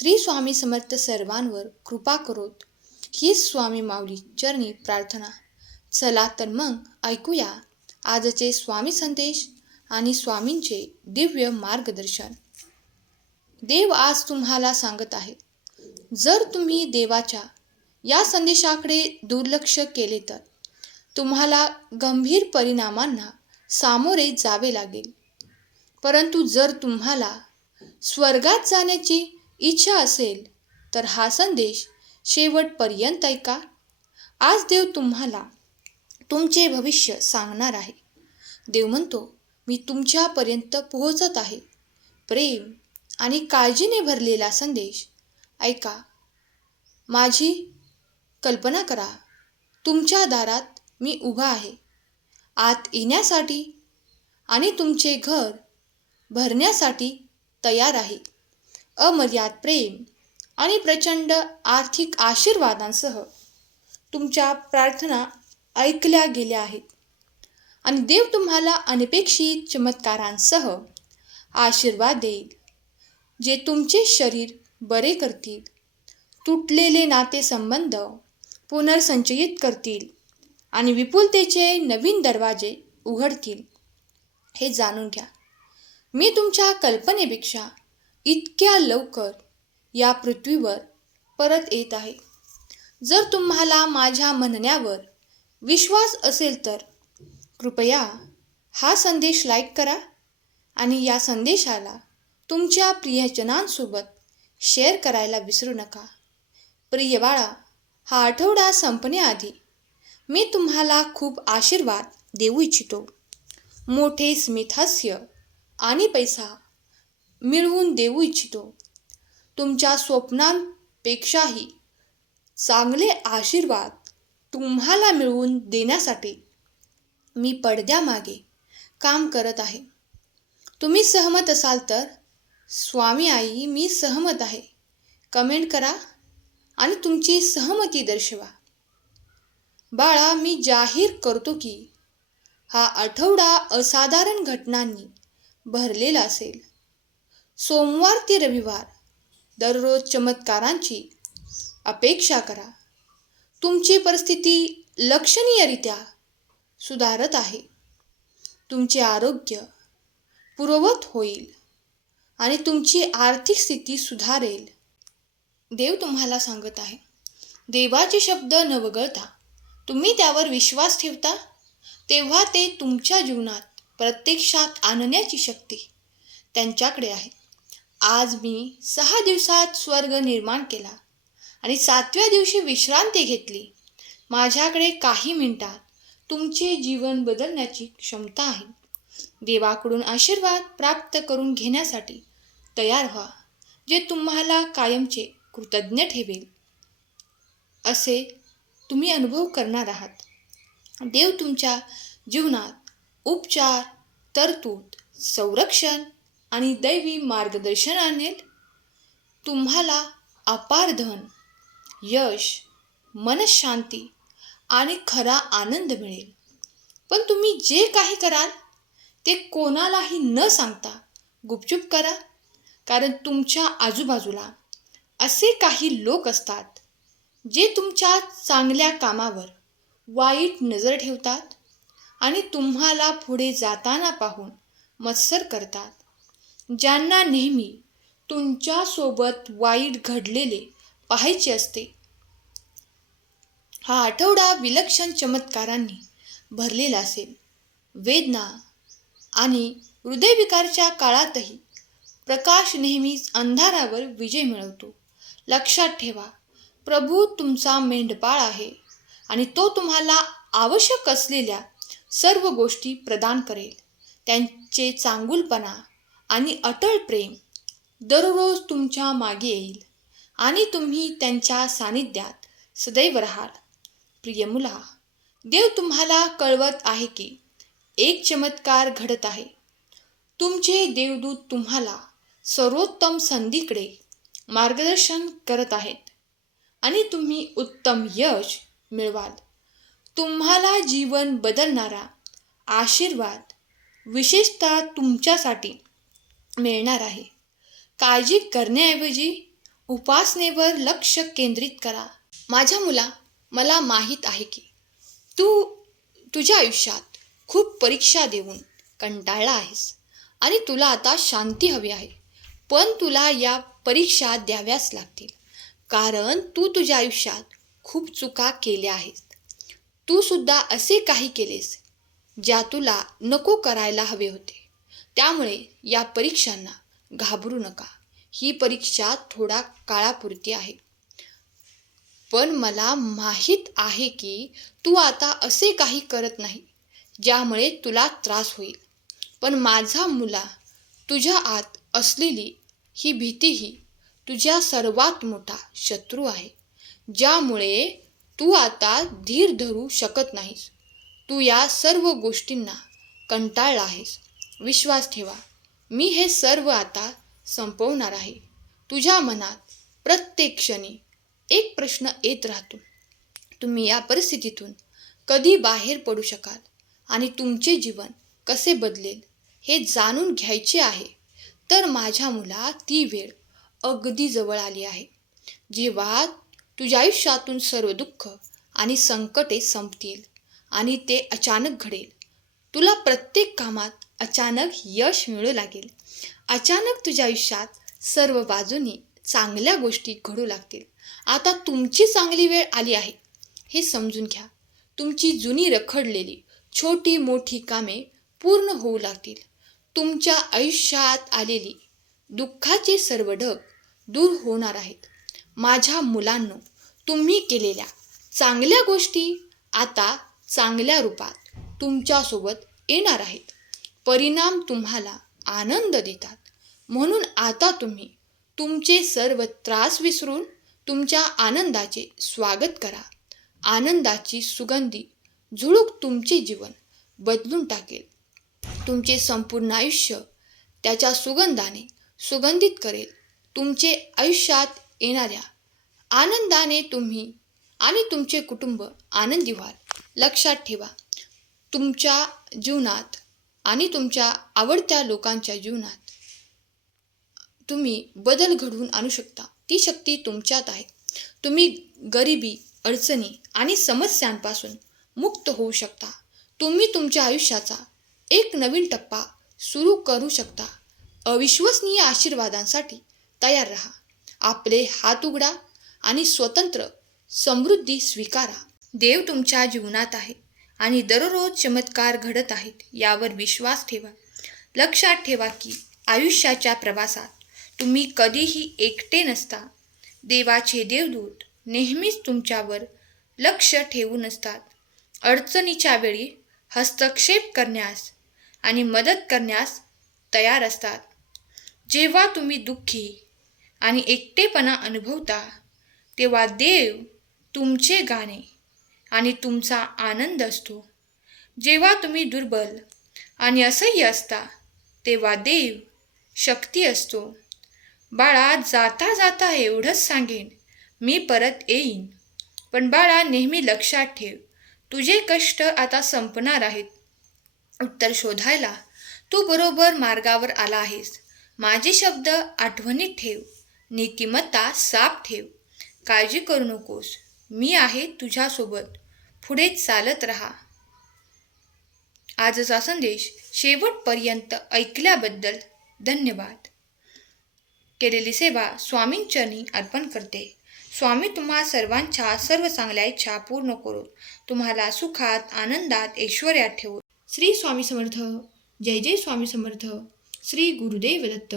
श्री स्वामी समर्थ सर्वांवर कृपा करोत, हीच स्वामी माऊली चरणी प्रार्थना. चला तर मग ऐकूया आजचे स्वामी संदेश आणि स्वामींचे दिव्य मार्गदर्शन. देव आज तुम्हाला सांगत आहे, जर तुम्ही देवाच्या या संदेशाकडे दुर्लक्ष केले तर तुम्हाला गंभीर परिणामांना सामोरे जावे लागेल. परंतु जर तुम्हाला स्वर्गात जाण्याची इच्छा असेल तर हा संदेश शेवटपर्यंत ऐका. आज देव तुम्हाला तुमचे भविष्य सांगणार आहे. देव म्हणतो, मी तुमच्यापर्यंत पोहोचत आहे. प्रेम आणि काळजीने भरलेला संदेश ऐका. माझी कल्पना करा, तुमच्या दारात मी उभा आहे, आत येण्यासाठी आणि तुमचे घर भरण्यासाठी तयार आहे. अमर्याद प्रेम आणि प्रचंड आर्थिक आशीर्वादांसह तुमच्या प्रार्थना ऐकल्या गेल्या आहेत आणि देव तुम्हाला अनपेक्षित चमत्कारांसह आशीर्वाद देईल, जे तुमचे शरीर बरे करतील, तुटलेले नातेसंबंध पुनर्संचयित करतील आणि विपुलतेचे नवीन दरवाजे उघडतील. हे जाणून घ्या, मी तुमच्या कल्पनेपेक्षा इतक्या लवकर या पृथ्वीवर परत येत आहे. जर तुम्हाला माझ्या म्हणण्यावर विश्वास असेल तर कृपया हा संदेश लाईक करा आणि या संदेशाला तुमच्या प्रियजनांसोबत शेअर करायला विसरू नका. प्रिय बाळा, हा आठवडा संपण्याआधी मी तुम्हाला खूप आशीर्वाद देऊ इच्छितो. मोठे स्मितहास्य आणि पैसा मिळवून देऊ इच्छितो. तुमच्या स्वप्नांपेक्षाही चांगले आशीर्वाद तुम्हाला मिळवून देण्यासाठी मी पडद्यामागे काम करत आहे. तुम्ही सहमत असाल तर स्वामी आई मी सहमत आहे कमेंट करा आणि तुमची सहमती दर्शवा. बाळा, मी जाहीर करतो की हा आठवडा असाधारण घटनांनी भरलेला असेल. सोमवार ते रविवार दररोज चमत्कारांची अपेक्षा करा. तुमची परिस्थिती लक्षणीयरित्या सुधारत आहे. तुमचे आरोग्य पूर्ववत होईल आणि तुमची आर्थिक स्थिती सुधारेल. देव तुम्हाला सांगत आहे, देवाचे शब्द न वगळता तुम्ही त्यावर विश्वास ठेवता तेव्हा ते तुमच्या जीवनात प्रत्यक्षात आणण्याची शक्ती त्यांच्याकडे आहे. आज मी 6 दिवसात स्वर्ग निर्माण केला आणि 7व्या दिवशी विश्रांती घेतली. माझ्याकडे काही मिनिटात तुमचे जीवन बदलण्याची क्षमता आहे. देवाकडून आशीर्वाद प्राप्त करून घेण्यासाठी तयार व्हा, जे तुम्हाला कायमचे कृतज्ञ ठेवेल असे तुम्ही अनुभव करणार आहात. देव तुमच्या जीवनात उपचार, तरतूद, संरक्षण आणि दैवी मार्गदर्शन आणेल. तुम्हाला अपार धन, यश, मनशांती आणि खरा आनंद मिळेल. पण तुम्ही जे काही कराल ते कोणालाही न सांगता गुपचूप करा, कारण तुमच्या आजूबाजूला असे काही लोक असतात जे तुमच्या चांगल्या कामावर वाईट नजर ठेवतात आणि तुम्हाला पुढे जाताना पाहून मत्सर करतात. ज्यांना नेहमी तुमच्यासोबत वाईट घडलेले पाहायचे असते. हा आठवडा विलक्षण चमत्कारांनी भरलेला असेल. वेदना आणि हृदयविकारच्या काळातही प्रकाश नेहमीच अंधारावर विजय मिळवतो. लक्षात ठेवा, प्रभू तुमचा मेंढपाळ आहे आणि तो तुम्हाला आवश्यक असलेल्या सर्व गोष्टी प्रदान करेल. त्यांचे चांगुलपणा आणि अटळ प्रेम दररोज तुमच्या मागे येईल आणि तुम्ही त्यांच्या सानिध्यात सदैव राहाल. प्रिय मुला, देव तुम्हाला कळवत आहे की एक चमत्कार घडत आहे. तुमचे देवदूत तुम्हाला सर्वोत्तम संधीकडे मार्गदर्शन करत आहेत आणि तुम्ही उत्तम यश मिळवाल. तुम्हाला जीवन बदलणारा आशीर्वाद विशेषतः तुमच्यासाठी मिळणार आहे. काळजी करण्याऐवजी उपासनेवर लक्ष केंद्रित करा. माझ्या मुला, मला माहीत आहे की तू तुझ्या आयुष्यात खूप परीक्षा देऊन कंटाळला आहेस आणि तुला आता शांती हवी आहे. पण तुला या परीक्षा द्याव्याच लागतील, कारण तू तुझ्या आयुष्यात खूप चुका केल्या आहेत. तू सुद्धा असे काही केलेस ज्या तुला नको करायला हवे होते. त्यामुळे या परीक्षांना घाबरू नका. ही परीक्षा थोडा काळापुरती आहे. पण मला माहीत आहे की तू आता असे काही करत नाही ज्यामुळे तुला त्रास होईल. पण माझा मुला, तुझ्या आत असलेली ही भीतीही तुझ्या सर्वात मोठा शत्रू आहे, ज्यामुळे तू आता धीर धरू शकत नाहीस. तू या सर्व गोष्टींना कंटाळला आहेस. विश्वास ठेवा, मी हे सर्व आता संपवणार आहे. तुझ्या मनात प्रत्येक क्षणी एक प्रश्न येत राहतो, तुम्ही या परिस्थितीतून कधी बाहेर पडू शकाल आणि तुमचे जीवन कसे बदलेल हे जाणून घ्यायचे आहे. तर माझ्या मुला, ती वेळ अगदी जवळ आली आहे, जेव्हा तुझ्या आयुष्यातून सर्व दुःख आणि संकटे संपतील आणि ते अचानक घडेल. तुला प्रत्येक कामात अचानक यश मिळू लागेल. अचानक तुझ्या आयुष्यात सर्व बाजूनी चांगल्या गोष्टी घडू लागतील. आता तुमची चांगली वेळ आली आहे हे समजून घ्या. तुमची जुनी रखडलेली छोटी मोठी कामे पूर्ण होऊ लागतील. तुमच्या आयुष्यात आलेली दुःखाचे सर्व ढग दूर होणार आहेत. माझ्या मुलांनो, तुम्ही केलेल्या चांगल्या गोष्टी आता चांगल्या रूपात तुमच्यासोबत येणार आहेत. परिणाम तुम्हाला आनंद देतात. म्हणून आता तुम्ही तुमचे सर्व त्रास विसरून तुमच्या आनंदाचे स्वागत करा. आनंदाची सुगंधी झुळूक तुमचे जीवन बदलून टाकेल. तुमचे संपूर्ण आयुष्य त्याच्या सुगंधाने सुगंधित करेल. तुमचे आयुष्यात येणाऱ्या आनंदाने तुम्ही आणि तुमचे कुटुंब आनंदी व्हाल. लक्षात ठेवा, तुमच्या जीवनात आणि तुमच्या आवडत्या लोकांच्या जीवनात तुम्ही बदल घडवून आणू शकता. ती शक्ती तुमच्यात आहे. तुम्ही गरिबी, अडचणी आणि समस्यांपासून मुक्त होऊ शकता. तुम्ही तुमच्या आयुष्याचा एक नवीन टप्पा सुरू करू शकता. अविश्वसनीय आशीर्वादांसाठी तयार राहा. आपले हात उघडा आणि स्वतंत्र समृद्धी स्वीकारा. देव तुमच्या जीवनात आहे आणि दररोज चमत्कार घडत आहेत यावर विश्वास ठेवा. लक्षात ठेवा की आयुष्याच्या प्रवासात तुम्ही कधीही एकटे नसता. देवाचे देवदूत नेहमीच तुमच्यावर लक्ष ठेवून असतात. अडचणीच्या वेळी हस्तक्षेप करण्यास आणि मदत करण्यास तयार असतात. जेव्हा तुम्ही दुःखी आणि एकटेपणा अनुभवता तेव्हा देव तुमचे गाणे आणि तुमचा आनंद असतो. जेव्हा तुम्ही दुर्बल आणि असह्य असता तेव्हा देव शक्ती असतो. बाळा, जाता जाता एवढंच सांगेन, मी परत येईन. पण बाळा, नेहमी लक्षात ठेव, तुझे कष्ट आता संपणार आहेत. उत्तर शोधायला तू बरोबर मार्गावर आला आहेस. माझे शब्द आठवणीत ठेव. नीतिमत्ता साफ ठेव. काळजी करू नकोस. मी आहे तुझ्यासोबत. पुढे चालत राहा. आजचा संदेश शेवटपर्यंत ऐकल्याबद्दल धन्यवाद. केलेली सेवा स्वामींचरणी अर्पण करते. स्वामी तुम्हा सर्वांच्या सर्व चांगल्या इच्छा पूर्ण करून तुम्हाला सुखात, आनंदात, ऐश्वर्यात ठेवो. श्री स्वामी समर्थ. जय जय स्वामी समर्थ. श्री गुरुदेव दत्त.